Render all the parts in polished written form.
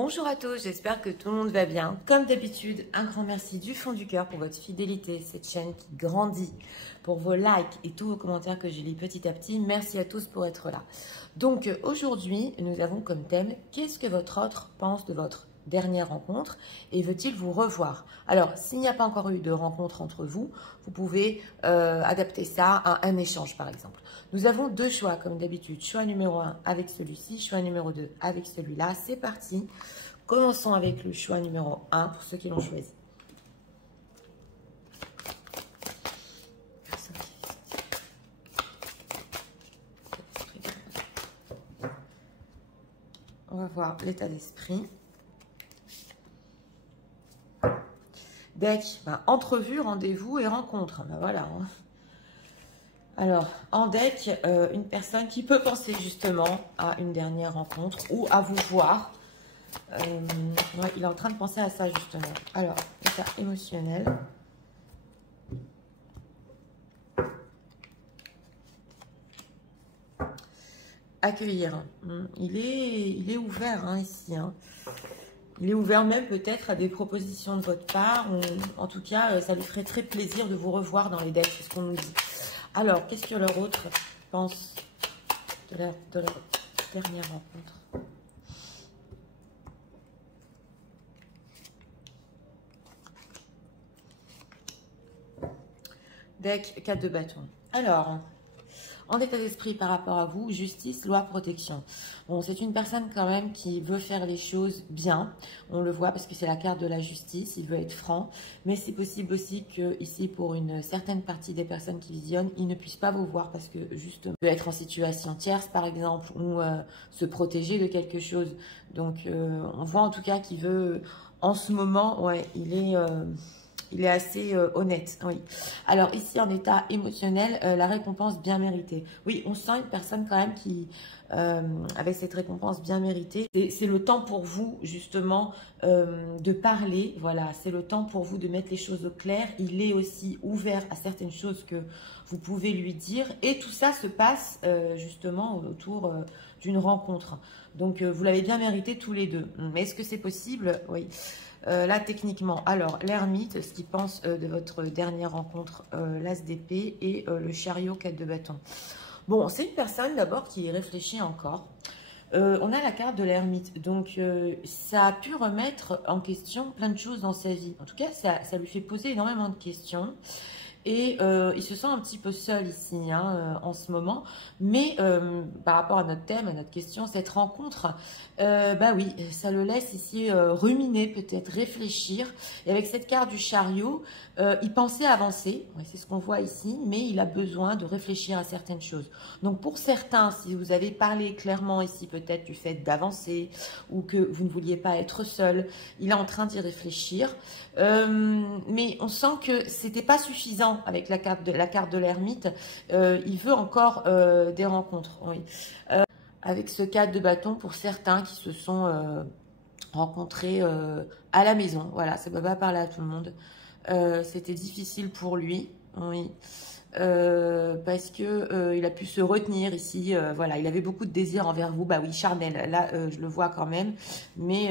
Bonjour à tous, j'espère que tout le monde va bien. Comme d'habitude, un grand merci du fond du cœur pour votre fidélité, cette chaîne qui grandit, pour vos likes et tous vos commentaires que je lis petit à petit. Merci à tous pour être là. Donc aujourd'hui, nous avons comme thème « Qu'est-ce que votre autre pense de votre dernière rencontre et veut-il vous revoir ?» Alors, s'il n'y a pas encore eu de rencontre entre vous, vous pouvez adapter ça à un échange par exemple. Nous avons deux choix comme d'habitude. Choix numéro 1 avec celui-ci, choix numéro 2 avec celui-là. C'est parti. Commençons avec le choix numéro 1 pour ceux qui l'ont choisi. On va voir l'état d'esprit. Deck, entrevue, rendez-vous et rencontre. Voilà. Hein. Alors, en deck, une personne qui peut penser justement à une dernière rencontre ou à vous voir. Ouais, il est en train de penser à ça justement. Alors, état émotionnel. Accueillir. Il est ouvert hein, ici. Hein. Il est ouvert même peut-être à des propositions de votre part. Ou, en tout cas, ça lui ferait très plaisir de vous revoir dans les decks, c'est ce qu'on nous dit. Alors, qu'est-ce que leur autre pense de leur dernière rencontre? Deck 4 de bâton. Alors, en état d'esprit par rapport à vous, justice, loi, protection. Bon, c'est une personne quand même qui veut faire les choses bien. On le voit parce que c'est la carte de la justice, il veut être franc. Mais c'est possible aussi que ici, pour une certaine partie des personnes qui visionnent, ils ne puissent pas vous voir parce que justement, il peut être en situation tierce par exemple ou se protéger de quelque chose. Donc, on voit en tout cas qu'il veut, en ce moment, ouais, il est assez honnête, oui. Alors ici, en état émotionnel, la récompense bien méritée. Oui, on sent une personne quand même qui, avec cette récompense bien méritée, c'est le temps pour vous justement de parler. Voilà, c'est le temps pour vous de mettre les choses au clair. Il est aussi ouvert à certaines choses que vous pouvez lui dire. Et tout ça se passe justement autour d'une rencontre. Donc, vous l'avez bien mérité tous les deux. Mais est-ce que c'est possible? Oui. Là, techniquement, alors, l'ermite, ce qu'il pense de votre dernière rencontre, l'as d'épée et le chariot 4 de bâton. Bon, c'est une personne d'abord qui réfléchit encore. On a la carte de l'ermite, donc ça a pu remettre en question plein de choses dans sa vie. En tout cas, ça lui fait poser énormément de questions. Et il se sent un petit peu seul ici hein, en ce moment. Mais par rapport à notre thème, à notre question, cette rencontre, bah oui, ça le laisse ici ruminer, peut-être réfléchir. Et avec cette carte du chariot, il pensait avancer, ouais, c'est ce qu'on voit ici, mais il a besoin de réfléchir à certaines choses. Donc pour certains, si vous avez parlé clairement ici peut-être du fait d'avancer ou que vous ne vouliez pas être seul, il est en train d'y réfléchir. Mais on sent que c'était pas suffisant avec la carte de l'ermite. Il veut encore des rencontres. Oui. Avec ce 4 de bâton pour certains qui se sont rencontrés à la maison. Voilà, ça ne peut pas parler à tout le monde. C'était difficile pour lui. Oui. Parce que il a pu se retenir ici, voilà, il avait beaucoup de désir envers vous, bah oui, charnel, là je le vois quand même, mais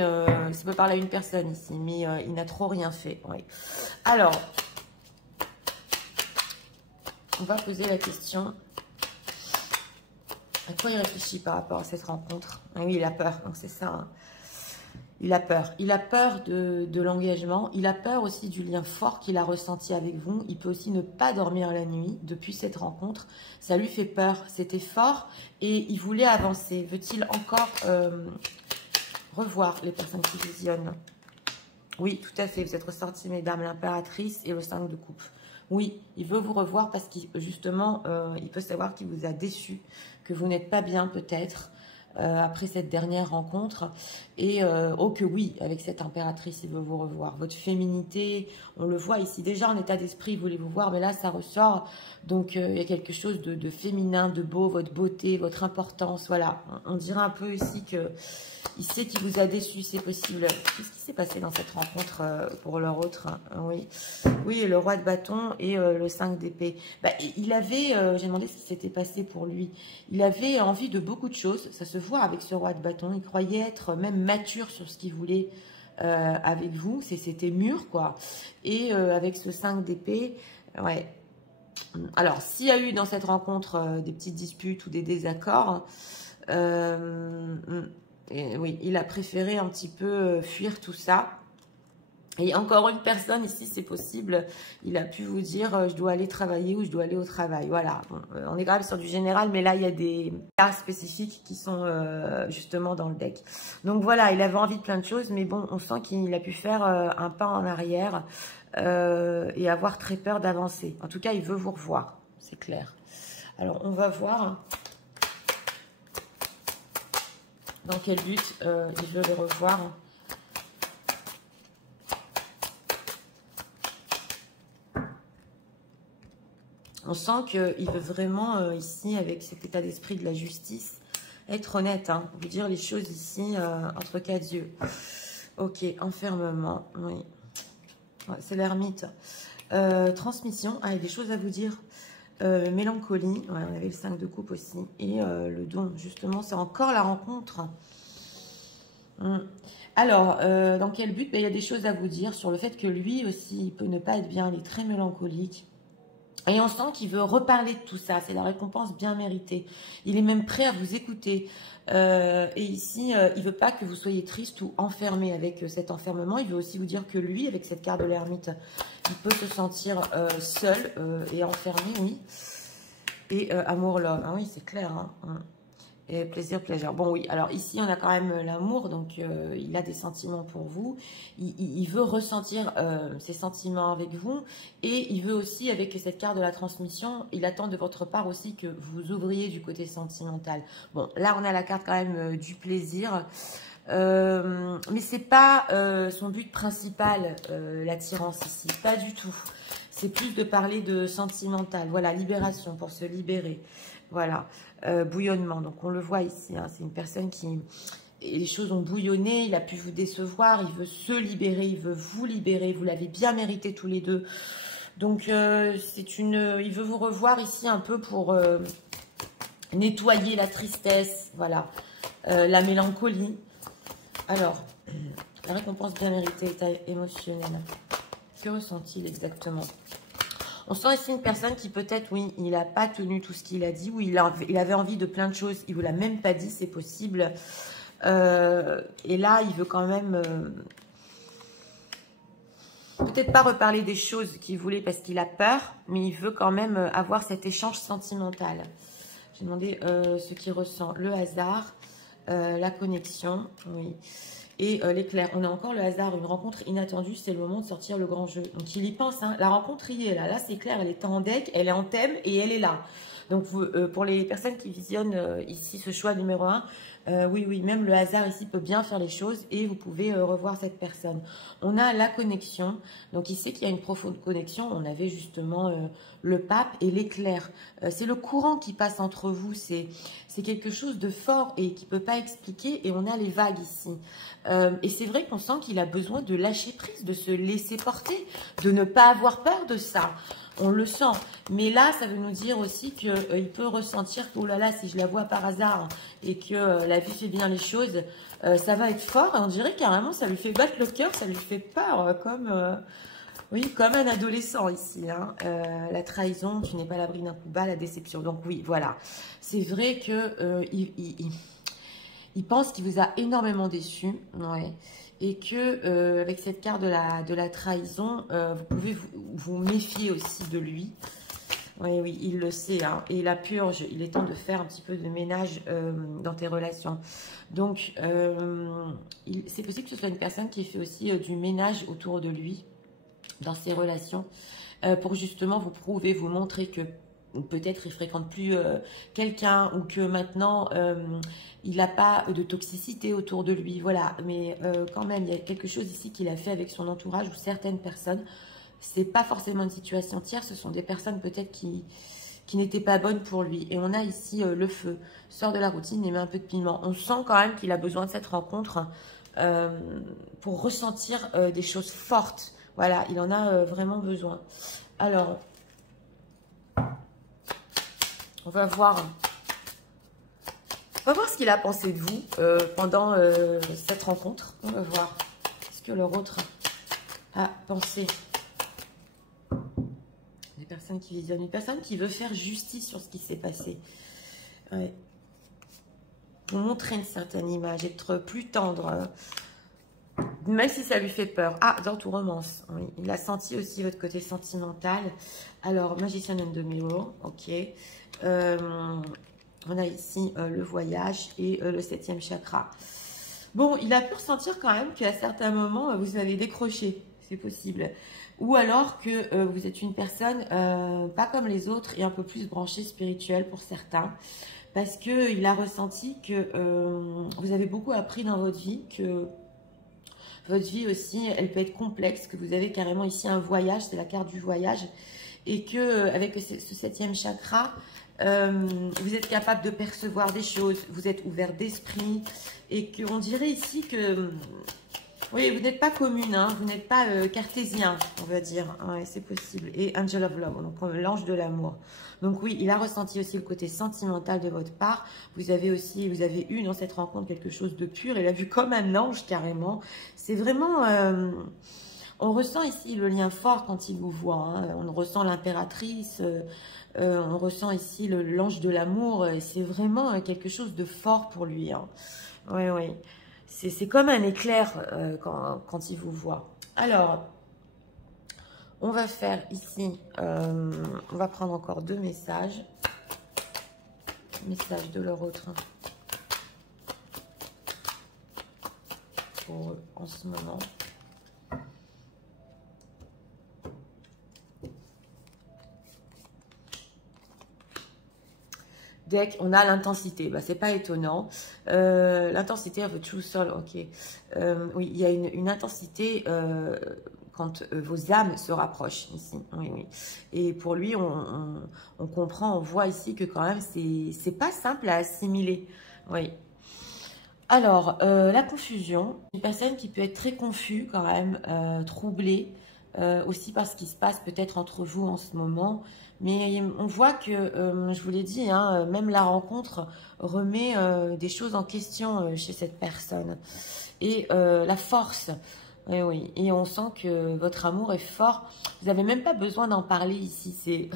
ça peut parler à une personne ici, mais il n'a trop rien fait, oui. Alors, on va poser la question, à quoi il réfléchit par rapport à cette rencontre? Ah oui, il a peur, donc c'est ça, hein. Il a peur de l'engagement, il a peur aussi du lien fort qu'il a ressenti avec vous, il peut aussi ne pas dormir la nuit depuis cette rencontre, ça lui fait peur, c'était fort et il voulait avancer. Veut-il encore revoir les personnes qui visionnent? Oui, tout à fait, vous êtes ressorti mesdames, l'impératrice et le 5 de coupe. Oui, il veut vous revoir parce qu'il justement, il peut savoir qu'il vous a déçu, que vous n'êtes pas bien peut-être, après cette dernière rencontre et oh que oui, avec cette impératrice il veut vous revoir, votre féminité on le voit ici déjà en état d'esprit, il voulait vous voir mais là ça ressort, donc il y a quelque chose de féminin, de beau, votre beauté, votre importance, voilà, on dirait un peu ici que il sait qu'il vous a déçu, c'est possible. Qu'est-ce qui s'est passé dans cette rencontre pour leur autre? Oui, oui, le roi de bâton et le 5 d'épée. Bah, il avait, j'ai demandé ce qui s'était passé pour lui. Il avait envie de beaucoup de choses, ça se voit avec ce roi de bâton. Il croyait être même mature sur ce qu'il voulait avec vous. C'était mûr, quoi. Et avec ce 5 d'épée, ouais. Alors, s'il y a eu dans cette rencontre des petites disputes ou des désaccords, oui, il a préféré un petit peu fuir tout ça. Et encore une personne ici, c'est possible, il a pu vous dire je dois aller travailler ou je dois aller au travail. Voilà, bon, on est quand même sur du général, mais là, il y a des cas spécifiques qui sont justement dans le deck. Donc voilà, il avait envie de plein de choses, mais bon, on sent qu'il a pu faire un pas en arrière et avoir très peur d'avancer. En tout cas, il veut vous revoir, c'est clair. Alors, on va voir dans quel but il veut le revoir. On sent qu'il veut vraiment, ici, avec cet état d'esprit de la justice, être honnête, hein, vous dire les choses ici, entre quatre yeux. Ok, enfermement, oui. Ouais, c'est l'ermite. Transmission, il y a des choses à vous dire. Mélancolie, ouais, on avait le 5 de coupe aussi. Et le don, justement, c'est encore la rencontre. Alors, dans quel but? Il y a des choses à vous dire sur le fait que lui aussi, il peut ne pas être bien, il est très mélancolique. Et on sent qu'il veut reparler de tout ça. C'est la récompense bien méritée. Il est même prêt à vous écouter. Et ici, il ne veut pas que vous soyez triste ou enfermé avec cet enfermement. Il veut aussi vous dire que lui, avec cette carte de l'ermite, il peut se sentir seul et enfermé, oui. Et amour-love. Ah oui, c'est clair. Hein. Et plaisir, plaisir. Bon, oui. Alors ici, on a quand même l'amour. Donc, il a des sentiments pour vous. Il veut ressentir ses sentiments avec vous. Et il veut aussi, avec cette carte de la transmission, il attend de votre part aussi que vous ouvriez du côté sentimental. Bon, là, on a la carte quand même du plaisir. Mais c'est pas son but principal, l'attirance ici. Pas du tout. C'est plus de parler de sentimental. Voilà, libération, pour se libérer. Voilà. Bouillonnement, donc on le voit ici, hein, c'est une personne qui, les choses ont bouillonné, il a pu vous décevoir, il veut se libérer, il veut vous libérer, vous l'avez bien mérité tous les deux, donc il veut vous revoir ici un peu pour nettoyer la tristesse, voilà, la mélancolie. Alors, la récompense bien méritée, état émotionnel, que ressent-il exactement? On sent ici une personne qui peut-être, oui, il n'a pas tenu tout ce qu'il a dit, ou il avait envie de plein de choses, il ne vous l'a même pas dit, c'est possible. Et là, il veut quand même peut-être pas reparler des choses qu'il voulait parce qu'il a peur, mais il veut quand même avoir cet échange sentimental. J'ai demandé ce qu'il ressent, le hasard, la connexion, oui. Et l'éclair, on a encore le hasard, une rencontre inattendue, c'est le moment de sortir le grand jeu. Donc il y pense, hein. La rencontre y est là, là c'est clair, elle est en deck, elle est en thème et elle est là. Donc pour les personnes qui visionnent ici ce choix numéro 1, oui, même le hasard ici peut bien faire les choses et vous pouvez revoir cette personne. On a la connexion, donc il sait qu'il y a une profonde connexion. On avait justement le pape et l'éclair. C'est le courant qui passe entre vous, c'est quelque chose de fort et qui ne peut pas expliquer. Et on a les vagues ici. Et c'est vrai qu'on sent qu'il a besoin de lâcher prise, de se laisser porter, de ne pas avoir peur de ça. On le sent. Mais là, ça veut nous dire aussi qu'il peut ressentir que, oh là là, si je la vois par hasard et que la vie fait bien les choses, ça va être fort. Et on dirait carrément, ça lui fait battre le cœur, ça lui fait peur, oui, comme un adolescent ici. Hein. La trahison, tu n'es pas à l'abri d'un coup bas, la déception. Donc oui, voilà. C'est vrai que il pense qu'il vous a énormément déçu. Ouais. Et que avec cette carte de la trahison, vous pouvez vous méfier aussi de lui. Oui, il le sait. Hein. Et la purge, il est temps de faire un petit peu de ménage dans tes relations. Donc, c'est possible que ce soit une personne qui fait aussi du ménage autour de lui, dans ses relations, pour justement vous prouver, vous montrer que peut-être il ne fréquente plus quelqu'un ou que maintenant il n'a pas de toxicité autour de lui, voilà. Mais quand même, il y a quelque chose ici qu'il a fait avec son entourage ou certaines personnes. C'est pas forcément une situation tierce, ce sont des personnes peut-être qui n'étaient pas bonnes pour lui. Et on a ici le feu, sort de la routine et met un peu de piment. On sent quand même qu'il a besoin de cette rencontre pour ressentir des choses fortes. Voilà, il en a vraiment besoin. Alors, on va voir On va voir ce qu'il a pensé de vous pendant cette rencontre. On va voir ce que leur autre a pensé. Des personnes qui visionnent, une personne qui veut faire justice sur ce qui s'est passé. Ouais. Vous montrer une certaine image, être plus tendre, même si ça lui fait peur. Ah, dans tout romance, oui. Il a senti aussi votre côté sentimental. Alors, Magician and the Mirror, ok. On a ici le voyage et le 7e chakra. Bon, il a pu ressentir quand même qu'à certains moments, vous avez décroché, c'est possible. Ou alors que vous êtes une personne pas comme les autres et un peu plus branchée spirituelle pour certains. Parce qu'il a ressenti que vous avez beaucoup appris dans votre vie, que votre vie aussi, elle peut être complexe, que vous avez carrément ici un voyage, c'est la carte du voyage. Et que avec ce 7e chakra, vous êtes capable de percevoir des choses, vous êtes ouvert d'esprit. Et qu'on dirait ici que... Oui, vous n'êtes pas commune, hein, vous n'êtes pas cartésien, on va dire. Ouais, c'est possible. Et Angel of Love, donc l'ange de l'amour. Donc oui, il a ressenti aussi le côté sentimental de votre part. Vous avez eu dans cette rencontre quelque chose de pur. Il a vu comme un ange carrément. C'est vraiment... on ressent ici le lien fort quand il vous voit. Hein. On ressent l'impératrice, on ressent ici l'ange de l'amour. C'est vraiment quelque chose de fort pour lui. Hein. Oui, oui. C'est comme un éclair quand il vous voit. Alors, on va faire ici, on va prendre encore 2 messages. Messages de leur autre. Pour eux en ce moment. Deck, on a l'intensité. Bah, c'est pas étonnant. L'intensité of a true soul, ok. Oui, il y a une intensité quand vos âmes se rapprochent ici. Oui, oui. Et pour lui, on comprend, on voit ici que quand même, c'est pas simple à assimiler. Oui. Alors, la confusion. Une personne qui peut être très confuse quand même, troublée. Aussi par ce qui se passe peut-être entre vous en ce moment. Mais on voit que, je vous l'ai dit, hein, même la rencontre remet des choses en question chez cette personne. Et la force, oui, oui. Et on sent que votre amour est fort. Vous n'avez même pas besoin d'en parler ici. C'est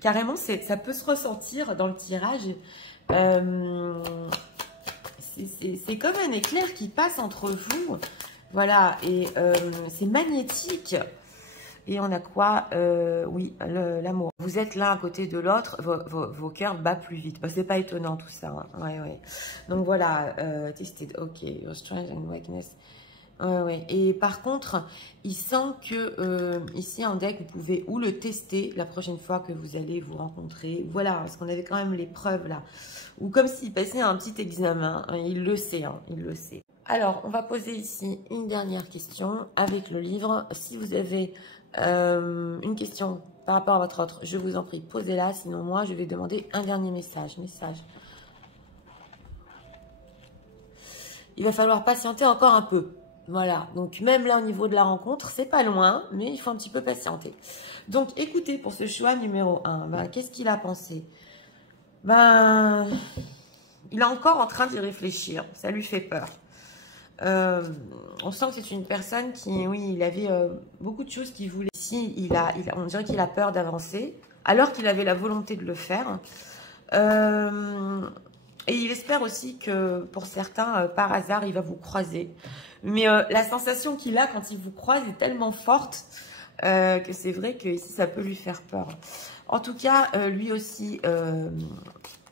carrément, ça peut se ressentir dans le tirage. C'est comme un éclair qui passe entre vous. Voilà, et c'est magnétique. Et on a quoi? Oui, l'amour. Vous êtes l'un à côté de l'autre, vos cœurs battent plus vite. Bah, c'est pas étonnant tout ça. Hein. Ouais, ouais. Donc voilà, tested, ok, your strength and weakness. Ouais, ouais. Et par contre, il sent que ici en deck, vous pouvez ou le tester la prochaine fois que vous allez vous rencontrer. Voilà, parce qu'on avait quand même les preuves là. Ou comme s'il passait un petit examen. Hein. Il le sait, hein, il le sait. Alors, on va poser ici une dernière question avec le livre. Si vous avez une question par rapport à votre autre, je vous en prie, posez-la. Sinon, moi, je vais demander un dernier message. Il va falloir patienter encore un peu. Voilà. Donc, même là, au niveau de la rencontre, c'est pas loin, mais il faut un petit peu patienter. Donc, écoutez, pour ce choix numéro 1, ben, qu'est-ce qu'il a pensé? Ben, il est encore en train d'y réfléchir. Ça lui fait peur. On sent que c'est une personne qui, oui, il avait beaucoup de choses qu'il voulait. Ici, on dirait qu'il a peur d'avancer, alors qu'il avait la volonté de le faire. Et il espère aussi que, pour certains, par hasard, il va vous croiser. Mais la sensation qu'il a quand il vous croise est tellement forte que c'est vrai que ici, ça peut lui faire peur. En tout cas, lui aussi...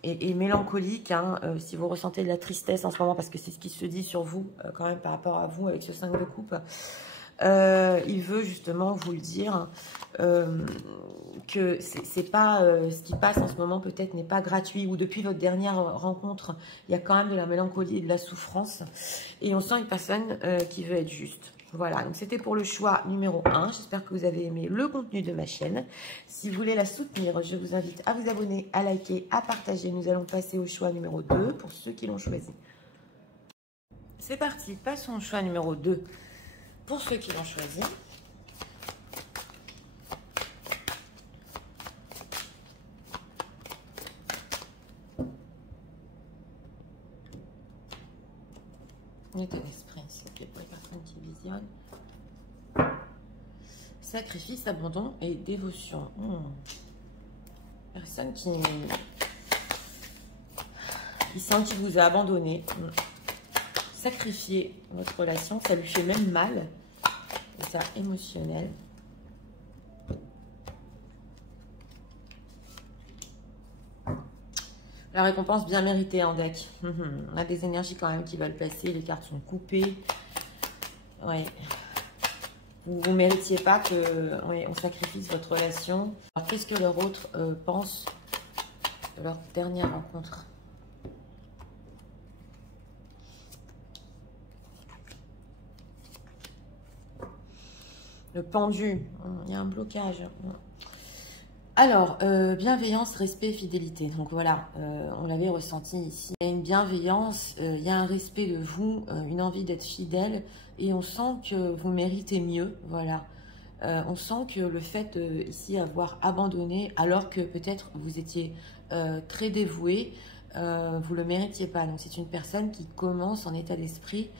Et mélancolique, hein, si vous ressentez de la tristesse en ce moment, parce que c'est ce qui se dit sur vous, quand même, par rapport à vous, avec ce 5 de coupe, il veut justement vous le dire, que c'est pas ce qui passe en ce moment, peut-être, n'est pas gratuit, ou depuis votre dernière rencontre, il y a quand même de la mélancolie et de la souffrance, et on sent une personne qui veut être juste. Voilà, donc c'était pour le choix numéro 1. J'espère que vous avez aimé le contenu de ma chaîne. Si vous voulez la soutenir, je vous invite à vous abonner, à liker, à partager. Nous allons passer au choix numéro 2 pour ceux qui l'ont choisi. C'est parti, passons au choix numéro 2 pour ceux qui l'ont choisi. L'état d'esprit, s'il vous plaît, pour les personnes qui visionnent. Sacrifice, abandon et dévotion. Personne qui sent qu'il vous a abandonné. Sacrifier votre relation, ça lui fait même mal. C'est émotionnel. La récompense bien méritée en deck. On a des énergies quand même qui veulent passer. Les cartes sont coupées. Ouais. Vous ne méritiez pas qu'on sacrifie votre relation. Alors, qu'est-ce que leur autre pense de leur dernière rencontre? Le pendu. Il y a un blocage. Alors, bienveillance, respect, fidélité. Donc voilà, on l'avait ressenti ici. Il y a une bienveillance, il y a un respect de vous, une envie d'être fidèle. Et on sent que vous méritez mieux, voilà. On sent que le fait ici avoir abandonné, alors que peut-être vous étiez très dévoué, vous le méritiez pas. Donc c'est une personne qui commence en état d'esprit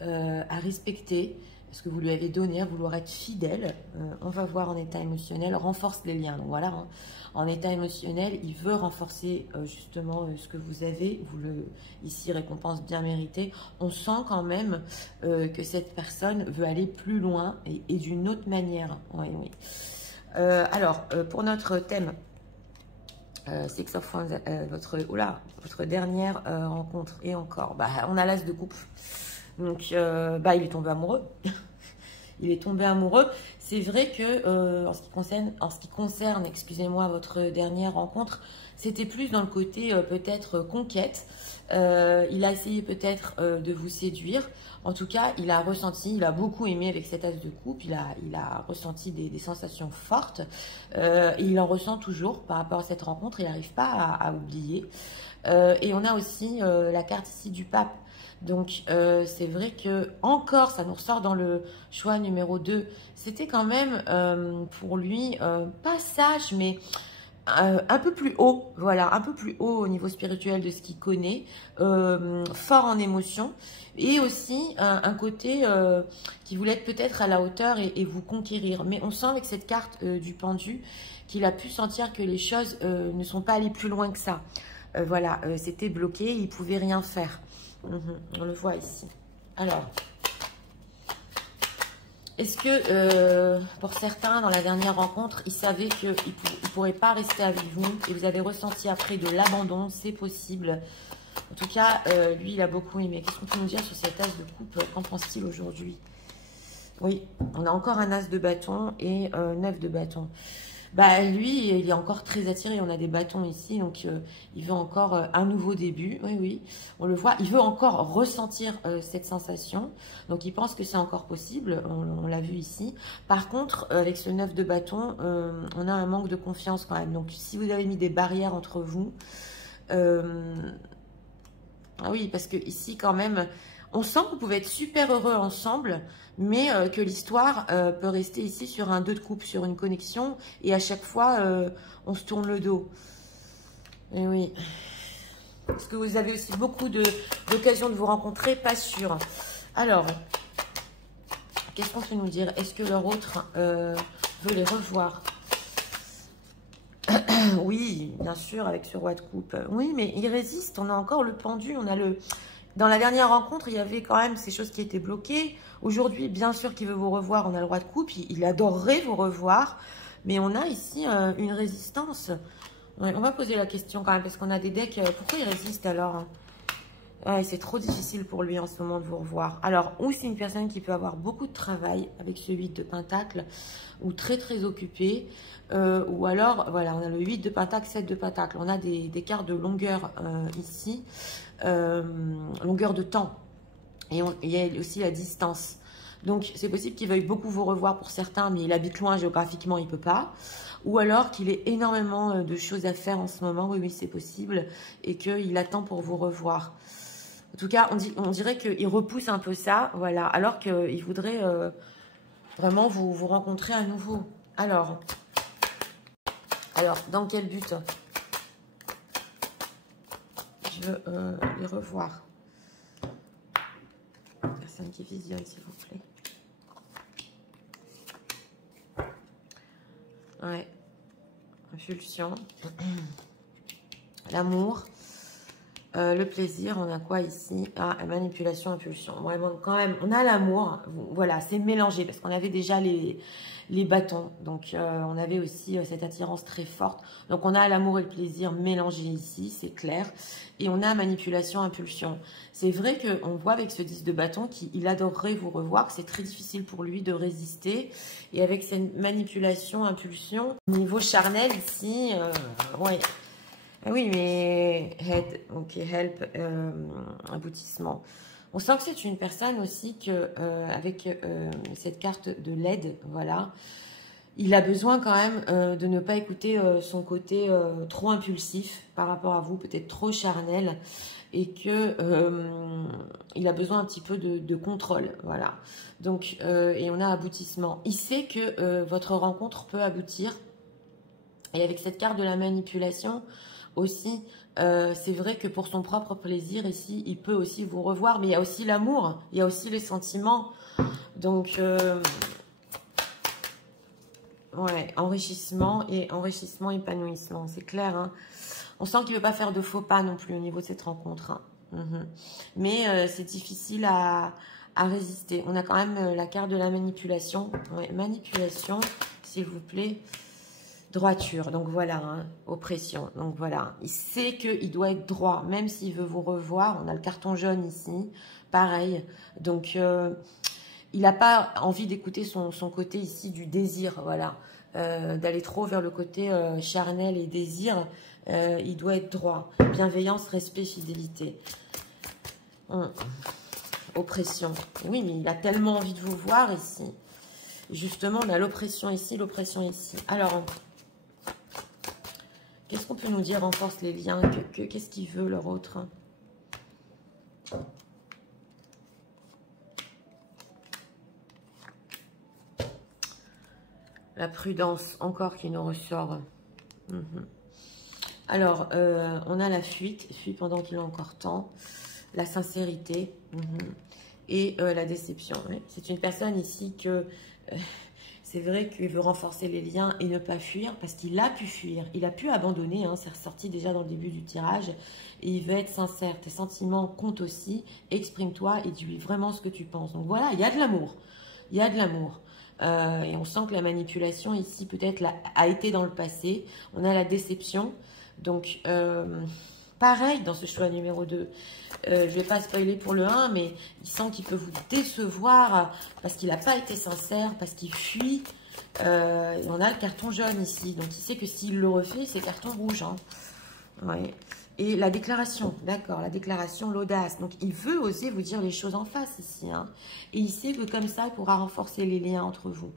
à respecter ce que vous lui avez donné, à vouloir être fidèle. On va voir en état émotionnel, renforce les liens. Donc voilà, hein, en état émotionnel, il veut renforcer justement ce que vous avez. Vous le, ici, récompense bien méritée. On sent quand même que cette personne veut aller plus loin et d'une autre manière. Oui, oui. Alors, pour notre thème, Six of Wands, votre dernière rencontre, et encore, on a l'as de coupe. Donc, il est tombé amoureux. Il est tombé amoureux. C'est vrai que en ce qui concerne, excusez-moi, votre dernière rencontre, c'était plus dans le côté peut-être conquête. Il a essayé peut-être de vous séduire. En tout cas, il a ressenti, il a beaucoup aimé avec cet as de coupe. Il a ressenti des sensations fortes. Et il en ressent toujours par rapport à cette rencontre. Il n'arrive pas à oublier. Et on a aussi la carte ici du pape. Donc, c'est vrai que encore, ça nous ressort dans le choix numéro 2. C'était quand même, pour lui, pas sage, mais un peu plus haut. Voilà, un peu plus haut au niveau spirituel de ce qu'il connaît. Fort en émotion. Et aussi, un côté qui voulait être peut-être à la hauteur et vous conquérir. Mais on sent avec cette carte du pendu qu'il a pu sentir que les choses ne sont pas allées plus loin que ça. Voilà, c'était bloqué, il ne pouvait rien faire. On le voit ici. Alors, est-ce que pour certains, dans la dernière rencontre, ils savaient qu'ils ne pourraient pas rester avec vous et vous avez ressenti après de l'abandon? C'est possible. En tout cas, lui, il a beaucoup aimé. Qu'est-ce qu'on peut nous dire sur cette as de coupe? Qu'en pense-t-il aujourd'hui? Oui, on a encore un as de bâton et 9 de bâton. Lui, il est encore très attiré. On a des bâtons ici, donc il veut encore un nouveau début. Oui, oui, on le voit. Il veut encore ressentir cette sensation. Donc, il pense que c'est encore possible. On l'a vu ici. Par contre, avec ce 9 de bâton, on a un manque de confiance quand même. Donc, si vous avez mis des barrières entre vous... Ah oui, parce que ici, quand même... On sent que vous pouvez être super heureux ensemble, mais que l'histoire peut rester ici sur un 2 de coupe, sur une connexion, et à chaque fois, on se tourne le dos. Et oui. Parce que vous avez aussi beaucoup d'occasions de vous rencontrer, pas sûr. Alors, qu'est-ce qu'on peut nous dire? Est-ce que leur autre veut les revoir? Oui, bien sûr, avec ce roi de coupe. Oui, mais il résiste. On a encore le pendu, on a le... Dans la dernière rencontre, il y avait quand même ces choses qui étaient bloquées. Aujourd'hui, bien sûr qu'il veut vous revoir, on a le roi de coupe. Il adorerait vous revoir. Mais on a ici une résistance. Ouais, on va poser la question quand même, parce qu'on a des decks... pourquoi il résiste alors? Ouais, c'est trop difficile pour lui en ce moment de vous revoir. Alors, ou c'est une personne qui peut avoir beaucoup de travail avec ce 8 de pentacle, ou très très occupé, ou alors, voilà, on a le 8 de pentacle, 7 de pentacle. On a des cartes de longueur ici, longueur de temps. Et il y a aussi la distance. Donc, c'est possible qu'il veuille beaucoup vous revoir pour certains, mais il habite loin géographiquement, il ne peut pas. Ou alors qu'il ait énormément de choses à faire en ce moment, oui, oui, c'est possible, et qu'il attend pour vous revoir. En tout cas, on dirait qu'il repousse un peu ça, voilà, alors qu'il voudrait vraiment vous rencontrer à nouveau. Alors, dans quel but? Je veux les revoir. personne qui visionne, s'il vous plaît. Ouais. Impulsion. L'amour. Le plaisir, on a quoi ici? Ah, manipulation, impulsion. Bon, quand même, on a l'amour. Voilà, c'est mélangé parce qu'on avait déjà les bâtons. Donc, on avait aussi cette attirance très forte. Donc, on a l'amour et le plaisir mélangés ici, c'est clair. Et on a manipulation, impulsion. C'est vrai qu'on voit avec ce 10 de bâton qu'il adorerait vous revoir, que c'est très difficile pour lui de résister. Et avec cette manipulation, impulsion, niveau charnel ici, ouais. Ah oui, mais head, ok, help, aboutissement. On sent que c'est une personne aussi que, avec cette carte de l'aide, voilà, il a besoin quand même de ne pas écouter son côté trop impulsif par rapport à vous, peut-être trop charnel, et que il a besoin un petit peu de contrôle, voilà. Donc, et on a aboutissement. Il sait que votre rencontre peut aboutir, et avec cette carte de la manipulation, aussi, c'est vrai que pour son propre plaisir, ici, il peut aussi vous revoir, mais il y a aussi l'amour, il y a aussi les sentiments. Donc, ouais, enrichissement, épanouissement, c'est clair. Hein. On sent qu'il ne veut pas faire de faux pas non plus au niveau de cette rencontre. Hein. Mais c'est difficile à résister. On a quand même la carte de la manipulation. Ouais, manipulation, s'il vous plaît. Droiture, donc voilà, hein, oppression, donc voilà. Il sait qu'il doit être droit, même s'il veut vous revoir. On a le carton jaune ici, pareil. Donc, il n'a pas envie d'écouter son côté ici du désir, voilà. D'aller trop vers le côté charnel et désir. Il doit être droit. Bienveillance, respect, fidélité. Oppression. Oui, mais il a tellement envie de vous voir ici. Justement, on a l'oppression ici, l'oppression ici. Alors... qu'est-ce qu'on peut nous dire? Renforce les liens. Qu'est-ce qu'il veut, leur autre? La prudence, encore qui nous ressort. Alors, on a la fuite. Fuite pendant qu'il a encore temps. La sincérité. Et la déception. Ouais. C'est une personne ici que... c'est vrai qu'il veut renforcer les liens et ne pas fuir parce qu'il a pu fuir. Il a pu abandonner, hein, c'est ressorti déjà dans le début du tirage. Et il veut être sincère. Tes sentiments comptent aussi. Exprime-toi et dis-lui vraiment ce que tu penses. Donc voilà, il y a de l'amour. Il y a de l'amour. Et on sent que la manipulation ici peut-être a été dans le passé. On a la déception. Donc, pareil dans ce choix numéro 2. Je ne vais pas spoiler pour le 1, mais il sent qu'il peut vous décevoir parce qu'il n'a pas été sincère, parce qu'il fuit. Et on a le carton jaune ici. Donc, il sait que s'il le refait, c'est carton rouge. Hein. Ouais. Et la déclaration, d'accord, la déclaration, l'audace. Donc, il veut oser vous dire les choses en face ici. Hein. Et il sait que comme ça, il pourra renforcer les liens entre vous.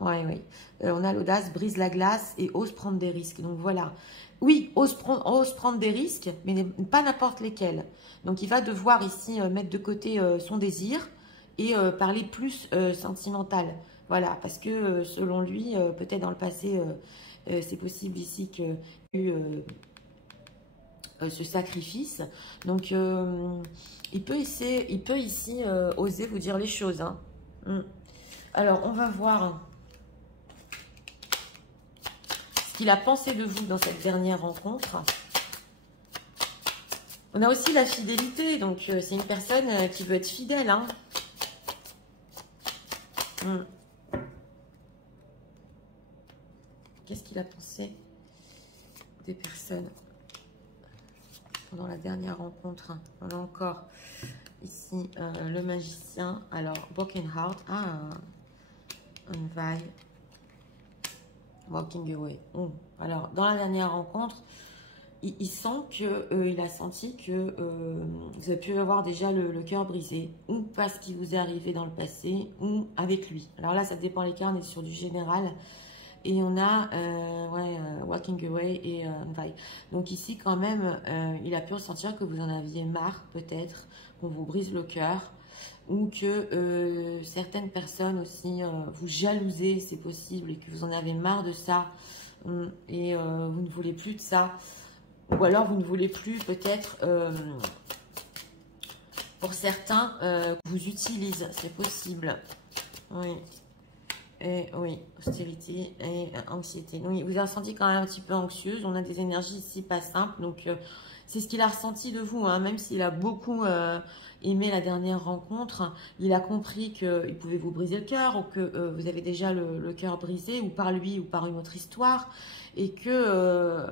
Oui. On a l'audace, brise la glace et ose prendre des risques. Donc, voilà. Oui, ose prendre des risques, mais pas n'importe lesquels. Donc, il va devoir ici mettre de côté son désir et parler plus sentimental. Voilà, parce que selon lui, peut-être dans le passé, c'est possible ici qu'il y ait eu ce sacrifice. Donc, il peut ici oser vous dire les choses. Hein. Alors, on va voir... qu'il a pensé de vous dans cette dernière rencontre. On a aussi la fidélité, donc c'est une personne qui veut être fidèle. Hein. Qu'est-ce qu'il a pensé des personnes pendant la dernière rencontre? On a encore ici le magicien. Alors, Broken Heart. Unveil. Walking away. Alors, dans la dernière rencontre, il sent qu'il a senti que vous avez pu avoir déjà le cœur brisé, ou parce qu'il vous est arrivé dans le passé, ou avec lui. Alors là, ça dépend les cartes, on est sur du général. Et on a Walking away et Unveil. Donc ici, quand même, il a pu ressentir que vous en aviez marre, peut-être, qu'on vous brise le cœur. Ou que certaines personnes aussi vous jalousez, c'est possible, et que vous en avez marre de ça, et vous ne voulez plus de ça, ou alors vous ne voulez plus peut-être Pour certains, vous utilisent, c'est possible. Oui. Et oui, hostilité et anxiété. Donc, il vous a senti quand même un petit peu anxieuse. On a des énergies ici pas simples. Donc, c'est ce qu'il a ressenti de vous. Hein. Même s'il a beaucoup aimé la dernière rencontre, il a compris qu'il pouvait vous briser le cœur ou que vous avez déjà le cœur brisé ou par lui ou par une autre histoire. Et que,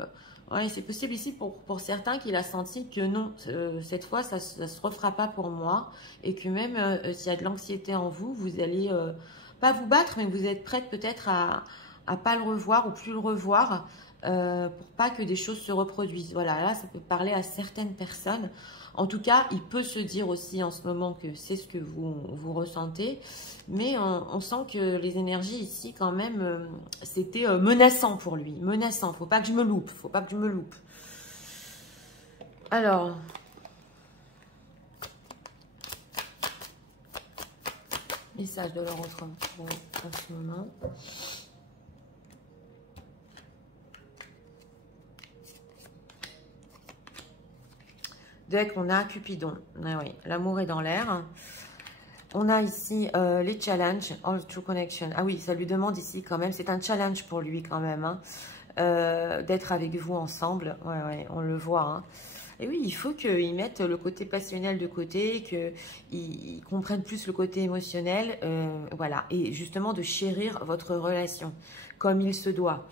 ouais, c'est possible ici pour certains qu'il a senti que non, cette fois, ça ne se refera pas pour moi. Et que même s'il y a de l'anxiété en vous, vous allez... pas vous battre, mais vous êtes prête peut-être à pas le revoir ou plus le revoir pour pas que des choses se reproduisent. Voilà, là, ça peut parler à certaines personnes. En tout cas, il peut se dire aussi en ce moment que c'est ce que vous ressentez. Mais on sent que les énergies ici, quand même, c'était menaçant pour lui. Menaçant. Faut pas que je me loupe. Faut pas que je me loupe. Alors... message de leur autre en ce moment. Deck, on a Cupidon. Ah oui, l'amour est dans l'air. On a ici les challenges, All True Connection. Ah oui, ça lui demande ici quand même, c'est un challenge pour lui quand même, hein, d'être avec vous ensemble. Ouais, ouais, on le voit, hein. Et oui, il faut qu'ils mettent le côté passionnel de côté, qu'ils comprennent plus le côté émotionnel, voilà. Et justement, de chérir votre relation, comme il se doit.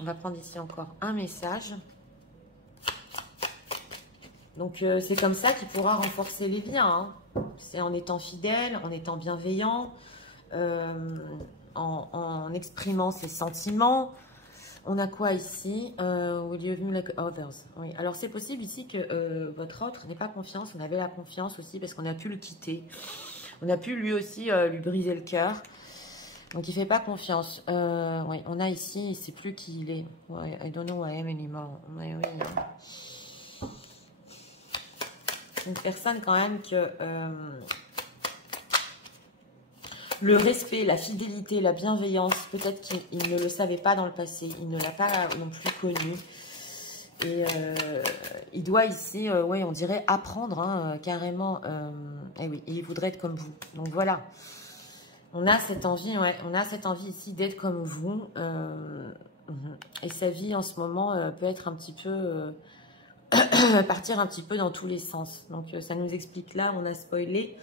On va prendre ici encore un message. Donc, c'est comme ça qu'il pourra renforcer les liens, hein. C'est en étant fidèle, en étant bienveillant, en exprimant ses sentiments. On a quoi ici? Will you view like others? Oui. Alors, c'est possible ici que votre autre n'ait pas confiance. On avait la confiance aussi parce qu'on a pu le quitter. On a pu lui aussi lui briser le cœur. Donc, il ne fait pas confiance. Oui, on a ici, il ne sait plus qui il est. Ouais, I don't know who I am anymore. Oui, oui. Une personne quand même que... le respect, la fidélité, la bienveillance, peut-être qu'il ne le savait pas dans le passé, il ne l'a pas non plus connu. Et il doit ici, ouais, on dirait apprendre, hein, carrément. Et oui, et il voudrait être comme vous. Donc voilà, on a cette envie, ouais, on a cette envie ici d'être comme vous. Et sa vie en ce moment peut être un petit peu, partir un petit peu dans tous les sens. Donc ça nous explique là, on a spoilé,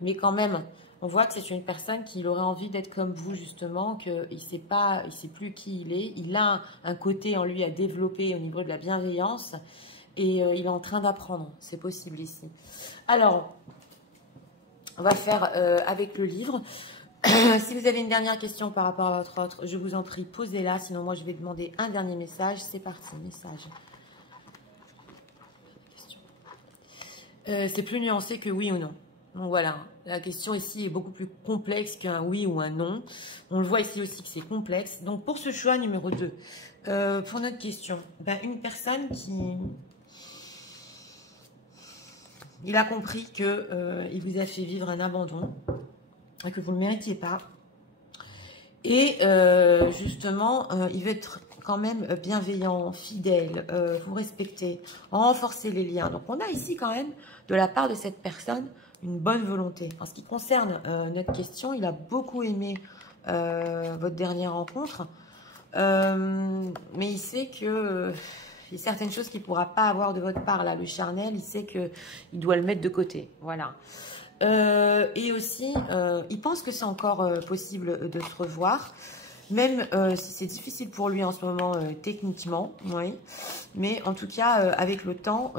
mais quand même. On voit que c'est une personne qui aurait envie d'être comme vous, justement, qu'il ne sait plus qui il est. Il a un côté en lui à développer au niveau de la bienveillance et il est en train d'apprendre. C'est possible ici. Alors, on va faire avec le livre. Si vous avez une dernière question par rapport à votre autre, je vous en prie, posez-la. Sinon, moi, je vais demander un dernier message. C'est parti, message. C'est plus nuancé que oui ou non. Donc voilà, la question ici est beaucoup plus complexe qu'un oui ou un non. On le voit ici aussi que c'est complexe. Donc pour ce choix numéro 2, pour notre question, ben, une personne qui... il a compris qu'il vous a fait vivre un abandon, et que vous ne le méritiez pas. Et justement, il veut être quand même bienveillant, fidèle, vous respecter, renforcer les liens. Donc on a ici quand même, de la part de cette personne, une bonne volonté. En ce qui concerne notre question, il a beaucoup aimé votre dernière rencontre, mais il sait que il y a certaines choses qu'il ne pourra pas avoir de votre part. Là, le charnel, il sait qu'il doit le mettre de côté. Voilà. Et aussi, il pense que c'est encore possible de se revoir, même si c'est difficile pour lui en ce moment techniquement, oui. Mais en tout cas, avec le temps,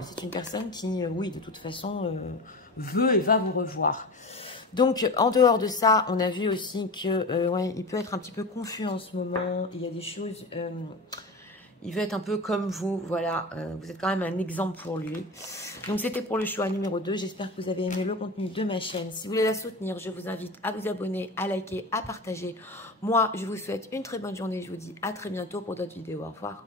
c'est une personne qui, oui, de toute façon, veut et va vous revoir. Donc, en dehors de ça, on a vu aussi que, ouais, il peut être un petit peu confus en ce moment. Il y a des choses... il veut être un peu comme vous, voilà, vous êtes quand même un exemple pour lui. Donc c'était pour le choix numéro 2, j'espère que vous avez aimé le contenu de ma chaîne. Si vous voulez la soutenir, je vous invite à vous abonner, à liker, à partager. Moi, je vous souhaite une très bonne journée, je vous dis à très bientôt pour d'autres vidéos, au revoir.